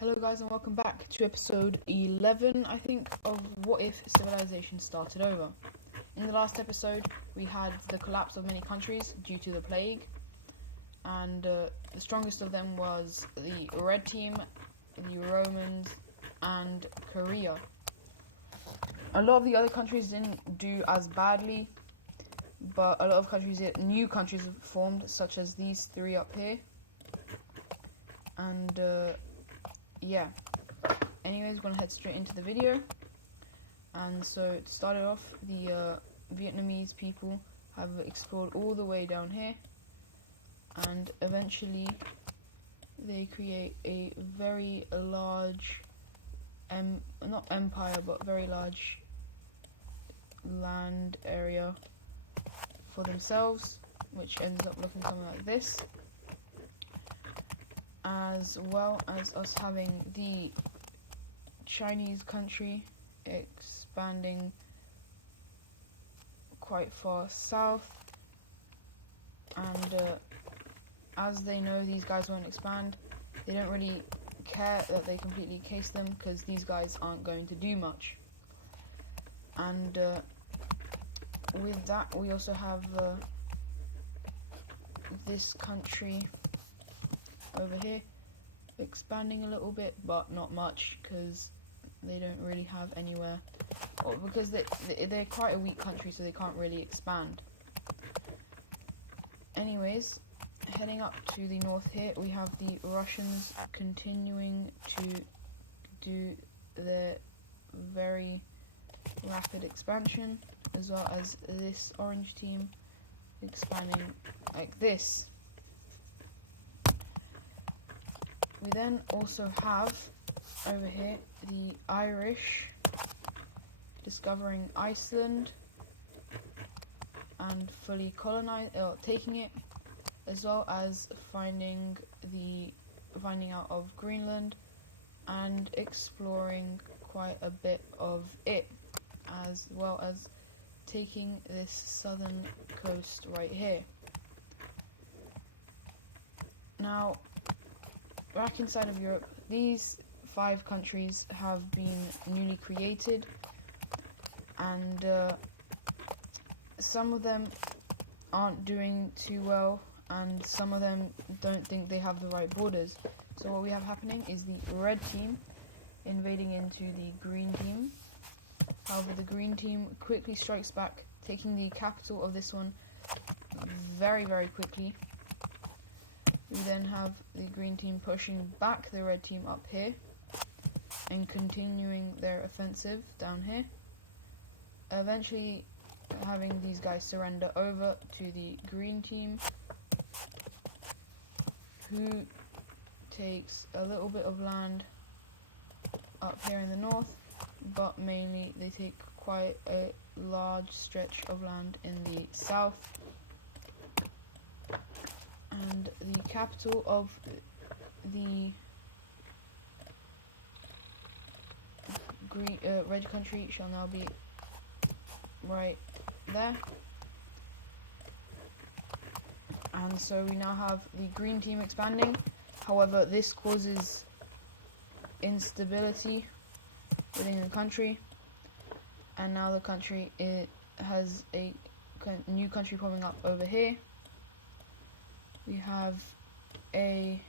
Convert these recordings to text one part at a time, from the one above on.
Hello guys and welcome back to episode 11, I think, of What If Civilization Started Over. In the last episode, we had the collapse of many countries due to the plague, and the strongest of them was the Red Team, the Romans, and Korea. A lot of the other countries didn't do as badly, but a lot of new countries have formed, such as these three up here, and yeah. Anyways, we're gonna head straight into the video. And so to start it off, the Vietnamese people have explored all the way down here, and eventually they create a very large, not empire, but very large land area for themselves, which ends up looking something like this, as well as us having the Chinese country expanding quite far south, and as they know these guys won't expand, they don't really care that they completely case them, because these guys aren't going to do much. And with that, we also have this country over here expanding a little bit, but not much, because they don't really have anywhere, or because they're quite a weak country, so they can't really expand. Anyways, heading up to the north here, we have the Russians continuing to do their very rapid expansion, as well as this orange team expanding like this. We then also have over here the Irish discovering Iceland and fully taking it, as well as finding out of Greenland and exploring quite a bit of it, as well as taking this southern coast right here. Now, back inside of Europe, these 5 countries have been newly created, and some of them aren't doing too well, and some of them don't think they have the right borders. So what we have happening is the red team invading into the green team. However, the green team quickly strikes back, taking the capital of this one very, very quickly. We then have the green team pushing back the red team up here and continuing their offensive down here, eventually having these guys surrender over to the green team, who takes a little bit of land up here in the north, but mainly they take quite a large stretch of land in the south. And the capital of the red country shall now be right there. And so we now have the green team expanding. However, this causes instability within the country, and now the country has a new country popping up over here. We have a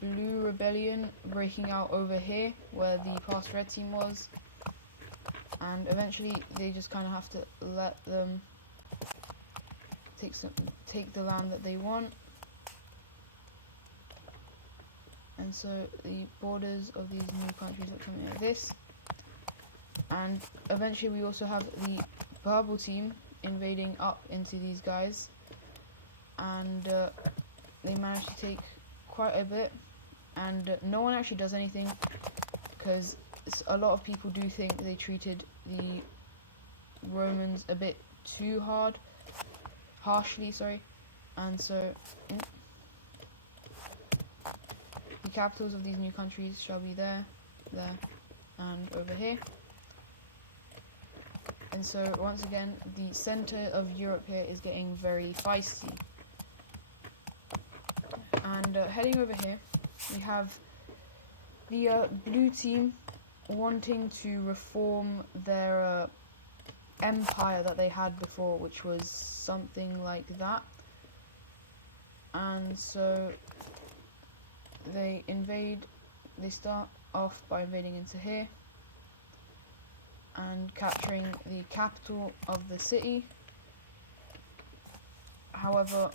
blue rebellion breaking out over here where the past red team was, and eventually they just kind of have to let them take the land that they want. And so the borders of these new countries look something like this. And eventually we also have the purple team invading up into these guys, and they managed to take quite a bit, and no one actually does anything, because a lot of people do think they treated the Romans a bit too harshly, and so the capitals of these new countries shall be there, and over here. And so once again, the center of Europe here is getting very feisty. And heading over here, we have the blue team wanting to reform their empire that they had before, which was something like that. And so they start off by invading into here and capturing the capital of the city. However,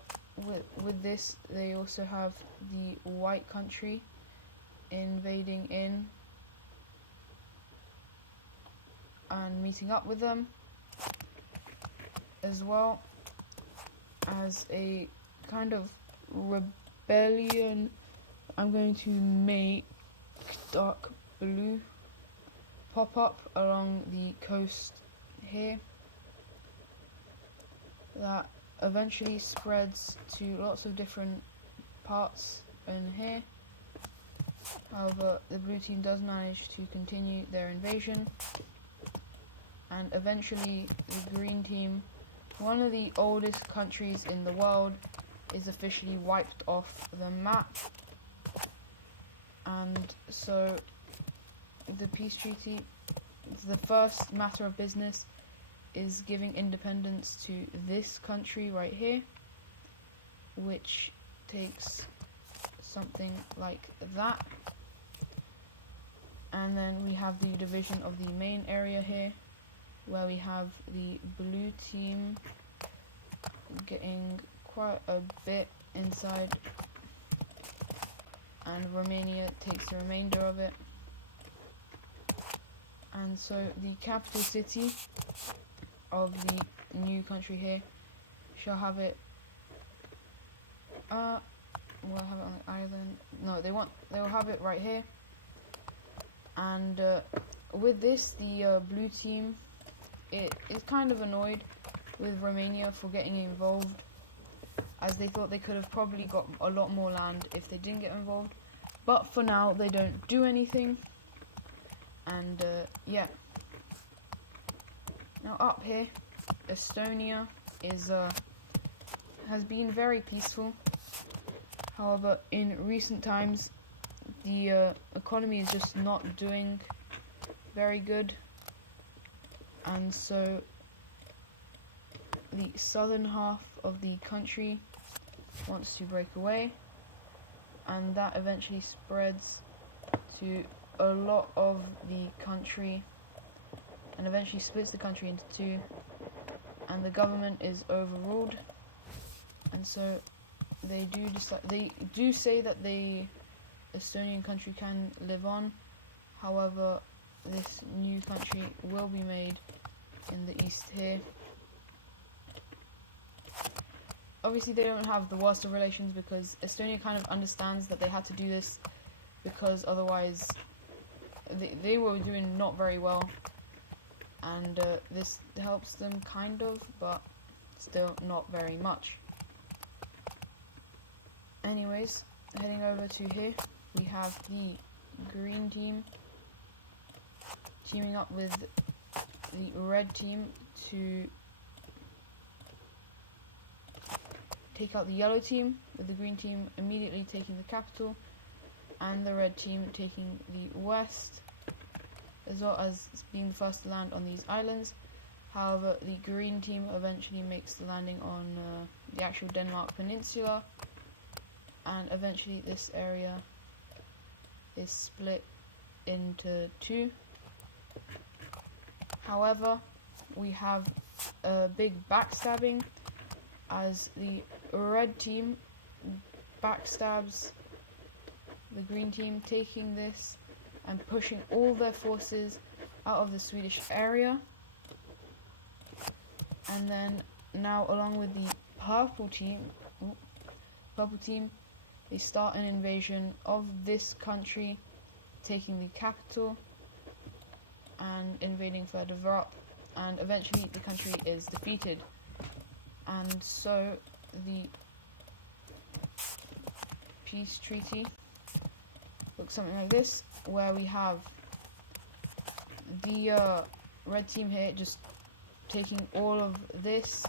with this, they also have the white country invading in and meeting up with them, as well as a kind of rebellion. I'm going to make dark blue pop up along the coast here that eventually spreads to lots of different parts in here. However, the blue team does manage to continue their invasion, and eventually the green team, one of the oldest countries in the world, is officially wiped off the map. And so the peace treaty, the first matter of business is giving independence to this country right here, which takes something like that. And then we have the division of the main area here, where we have the blue team getting quite a bit inside, and Romania takes the remainder of it. And so the capital city of the new country here shall have it will have it on the island. No, they'll have it right here. And with this, the blue team is kind of annoyed with Romania for getting involved, as they thought they could have probably got a lot more land if they didn't get involved. But for now, they don't do anything. And yeah. Now up here, Estonia has been very peaceful. However, in recent times, the economy is just not doing very good, and so the southern half of the country wants to break away, and that eventually spreads to a lot of the country and eventually splits the country into two, and the government is overruled. And so they do say that the Estonian country can live on. However, this new country will be made in the east here. Obviously they don't have the worst of relations, because Estonia kind of understands that they had to do this because otherwise they were doing not very well, and this helps them kind of, but still not very much. Anyways, heading over to here, we have the green team teaming up with the red team to take out the yellow team, with the green team immediately taking the capital and the red team taking the west, as well as being the first to land on these islands. However, the green team eventually makes the landing on the actual Denmark peninsula, and eventually this area is split into two. However, we have a big backstabbing, as the red team backstabs the green team, taking this and pushing all their forces out of the Swedish area. And then now, along with the purple team, they start an invasion of this country, taking the capital and invading further up, and eventually the country is defeated. And so the peace treaty looks something like this, where we have the red team here just taking all of this,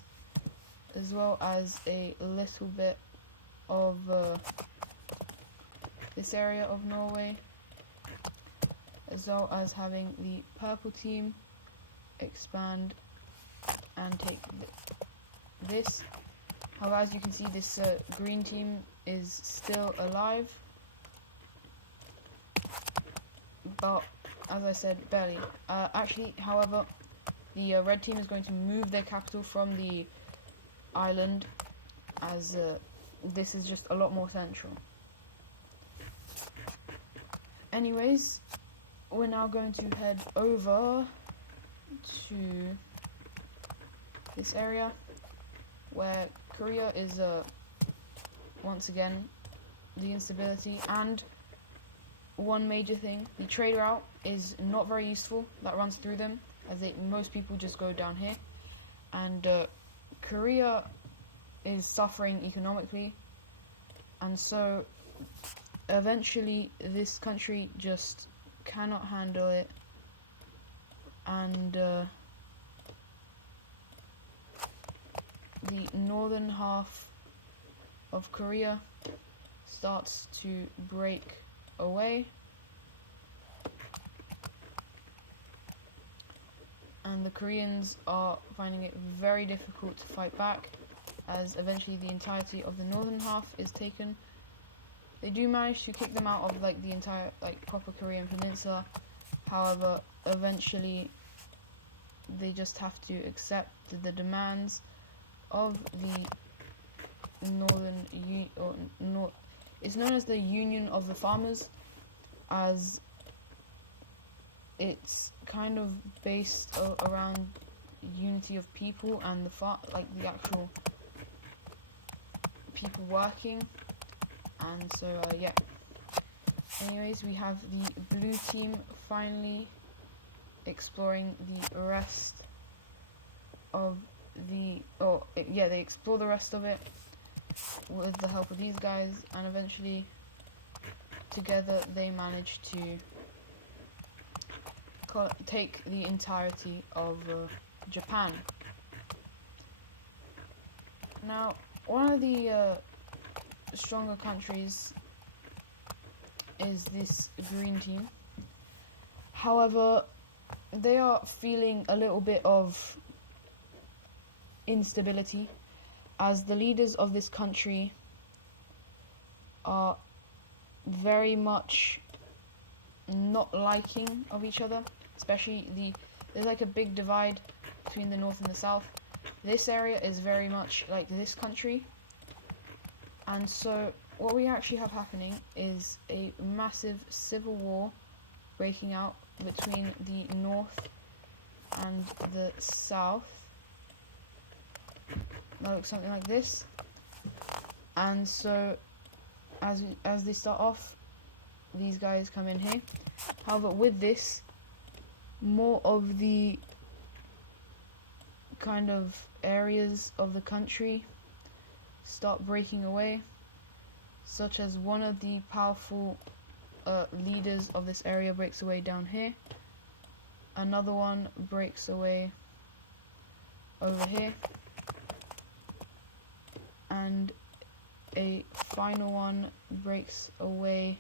as well as a little bit of this area of Norway, as well as having the purple team expand and take this. However, as you can see, this green team is still alive, but as I said, barely. Actually, however, the red team is going to move their capital from the island, as this is just a lot more central. Anyways, we're now going to head over to this area where Korea is once again the instability, and one major thing, the trade route is not very useful that runs through them, as most people just go down here, and Korea is suffering economically, and so eventually this country just cannot handle it, and the northern half of Korea starts to break away, and the Koreans are finding it very difficult to fight back, as eventually the entirety of the northern half is taken. They do manage to kick them out of the entire proper Korean peninsula. However, eventually they just have to accept the demands of the it's known as the Union of the Farmers, as it's kind of based around unity of people and the actual people working. And so yeah, anyways, we have the blue team finally exploring the rest of they explore the rest of it with the help of these guys, and eventually together they manage to take the entirety of Japan. Now, one of the stronger countries is this green team. However, they are feeling a little bit of instability, as the leaders of this country are very much not liking of each other, especially there's a big divide between the north and the south. This area is very much like this country, and so what we actually have happening is a massive civil war breaking out between the north and the south. That looks something like this, and so as they start off, these guys come in here. However, with this, more of the kind of areas of the country start breaking away, such as one of the powerful leaders of this area breaks away down here, another one breaks away over here, and a final one breaks away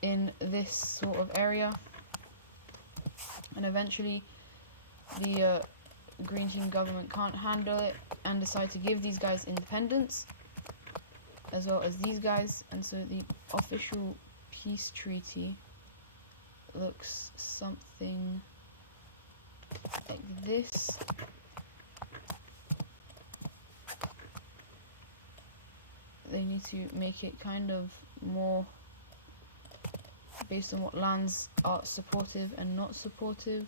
in this sort of area. And eventually the green team government can't handle it and decide to give these guys independence, as well as these guys, and so the official peace treaty looks something like this. They need to make it kind of more based on what lands are supportive and not supportive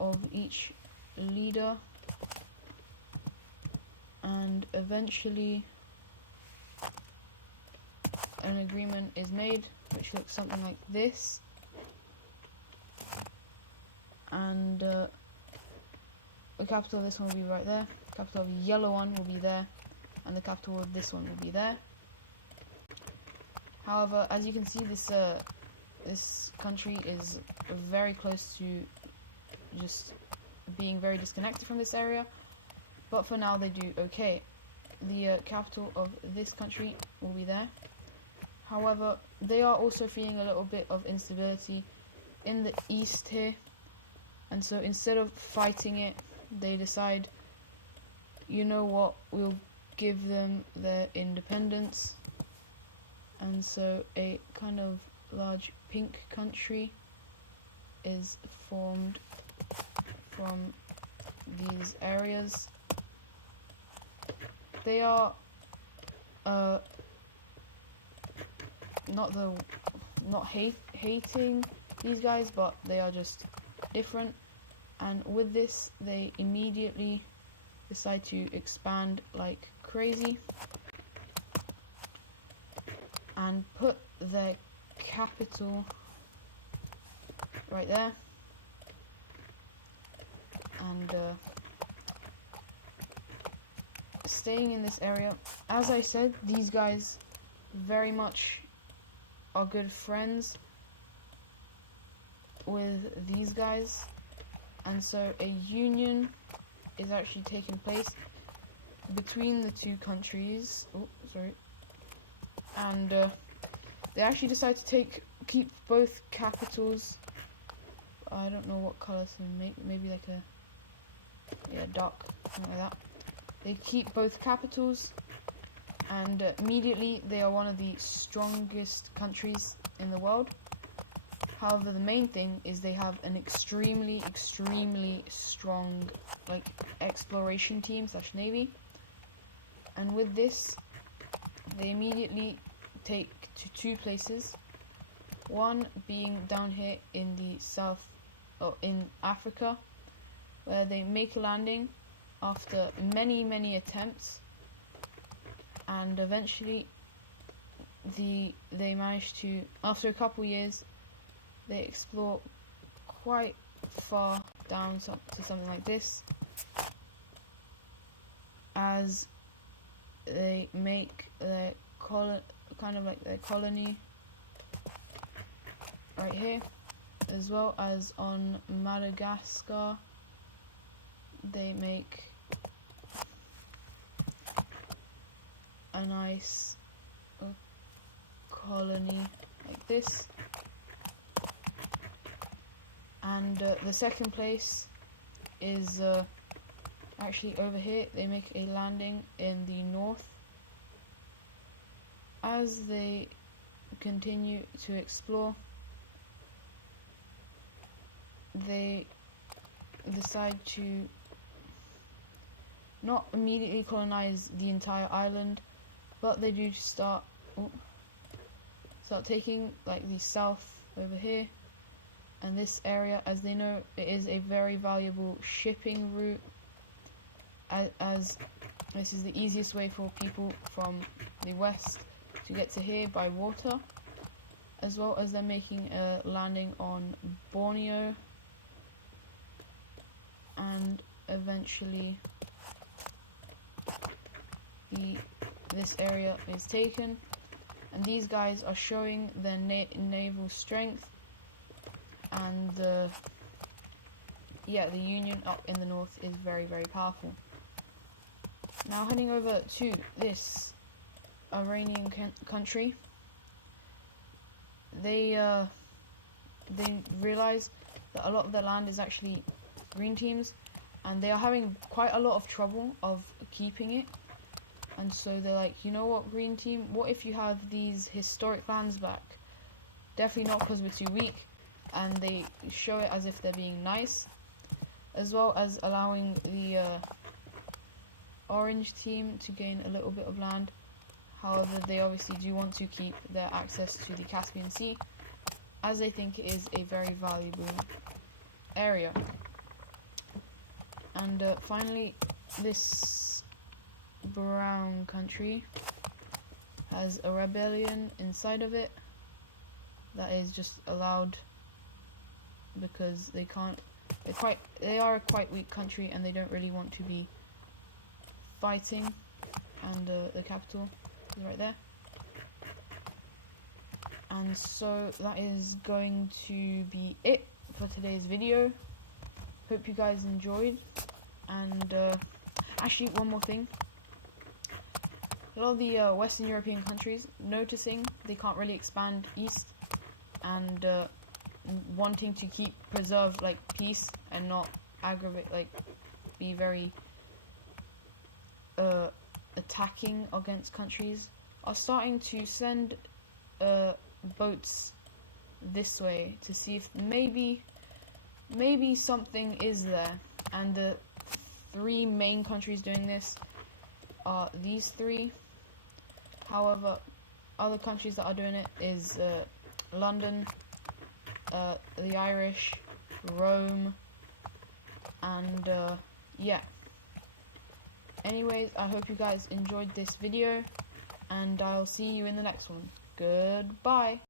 of each leader, and eventually an agreement is made which looks something like this, and the capital of this one will be right there, the capital of the yellow one will be there, and the capital of this one will be there. However, as you can see, this country is very close to just being very disconnected from this area, but for now they do okay. The capital of this country will be there, However, they are also feeling a little bit of instability in the east here, and so instead of fighting it, they decide, you know what, we'll give them their independence. And so a kind of large pink country is formed from these areas. They are not hating these guys, but they are just different. And with this, they immediately decide to expand like crazy and put their capital right there. And staying in this area, as I said, these guys very much are good friends with these guys, and so a union is actually taking place between the two countries. Oh, sorry. And they actually decide to keep both capitals. I don't know what color to make. Maybe like a dark, something like that. They keep both capitals, and immediately they are one of the strongest countries in the world. However, the main thing is they have an extremely strong like exploration team / navy, and with this they immediately take to two places, one being down here in the south, in Africa, where they make a landing after many attempts, and eventually they manage to, after a couple years, they explore quite far down to something like this, as they make their kind of like their colony right here, as well as on Madagascar. They make a nice colony like this. And the second place is actually over here. They make a landing in the north. As they continue to explore, they decide to not immediately colonize the entire island, but they do start taking like the south over here and this area, as they know it is a very valuable shipping route, as this is the easiest way for people from the west to get to here by water, as well as they're making a landing on Borneo, and eventually this area is taken, and these guys are showing their naval strength, and the Union up in the north is very powerful. Now heading over to this Iranian country, they realize that a lot of their land is actually green teams, and they are having quite a lot of trouble of keeping it. And so they're like, you know what, green team, what if you have these historic lands back? Definitely not, because we're too weak. And they show it as if they're being nice, as well as allowing the orange team to gain a little bit of land. However, they obviously do want to keep their access to the Caspian Sea, as they think it is a very valuable area. And finally, this brown country has a rebellion inside of it that is just allowed because they are a quite weak country, and they don't really want to be fighting. And the capital is right there. And so that is going to be it for today's video. Hope you guys enjoyed. And actually, one more thing. a lot of the Western European countries noticing they can't really expand east and wanting to preserve like peace and not aggravate, like be very attacking against countries, are starting to send boats this way to see if maybe something is there. And the three main countries doing this are these three. However, other countries that are doing it is London, the Irish, Rome, and yeah. Anyways, I hope you guys enjoyed this video, and I'll see you in the next one. Goodbye.